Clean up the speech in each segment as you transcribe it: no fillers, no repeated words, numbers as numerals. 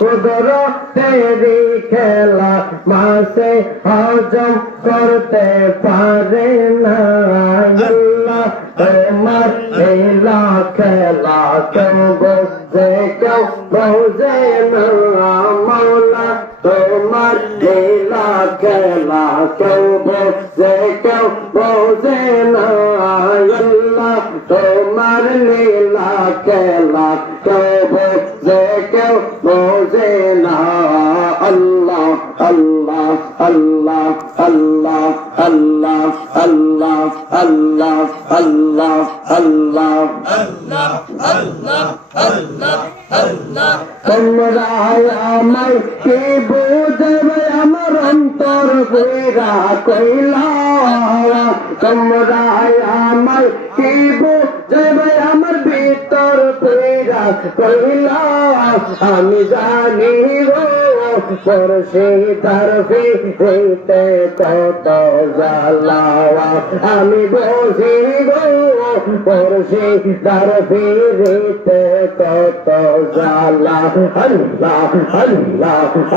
কুদরতেরি খেলা মাসে হজম করতে পারে না আল্লাহ তোমার লীলা খেলা কেউ বোঝে কেউ বোঝে না মৌলা তোমার লীলা খেলা কেউ বোঝে কেউ বোঝে না আল্লাহ তোমার লীলা খেলা কেউ বোঝে কেউ বোঝে না আল্লাহ আল্লাহ আল্লাহ আল্লাহ আল্লাহ আল্লাহ আল্লাহ আল্লাহ আল্লাহ আল্লাহ আল্লাহ আল্লাহ তোমরা আমায় কি বুঝবে আমার অন্তর কইরা কইলা তোমরা আমায় কি বুঝবে আমার ভিতর কইরা কইলা আমি জানি গো পরশে তারফি হইতে কত জ্বালা আমি বুঝি গো পরশে তারফি হইতে কত জ্বালা আল্লাহ আল্লাহ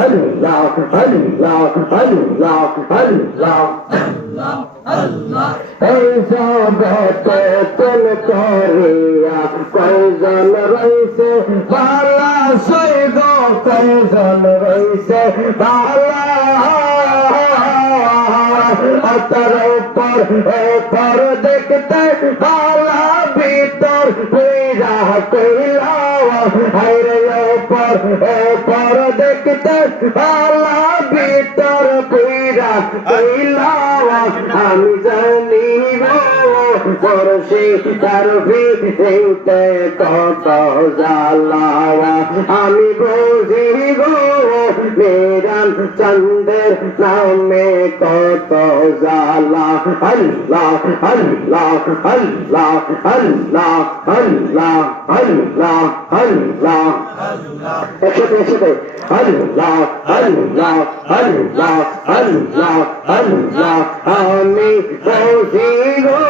আল্লাহ আল্লাহ আল্লাহ আল্লাহ আল্লাহ এই জগতে তুল করিয়া কয়জন রইছে বালা সৈগ কয়জন রইছে বালা তার উপর দেখতে বালা ভিতর কইরা কইলা হায়রে উপর দেখতে বালা ভিতর কইরা কইলা আমি জানি গো পরশে তারফি হইতে কত জ্বালা আমি বুঝি গো মেরান চন্দের নামে কত জ্বালা আল্লাহ আল্লাহ আল্লাহ আল্লাহ আল্লাহ আল্লাহ আল্লাহ একসাথে আল্লাহ আল্লাহ আল্লাহ আল্লাহ আল্লাহ আমি বুঝি গো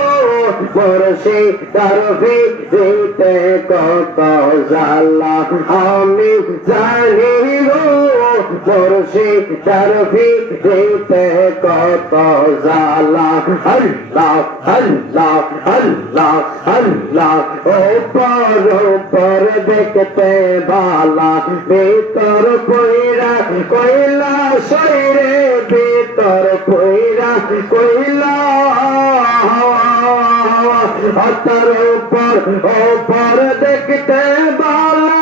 পরশে তারফি হইতে কত জ্বালা আমি জানি গো পরশে তারফি হইতে কত জ্বালা আল্লাহ আল্লাহ আল্লাহ আল্লাহ উপর দেখতে বালা ভিতর কইরা কইলা শরীরে ভিতর কইরা কইলা তার উপর দেখতে বালা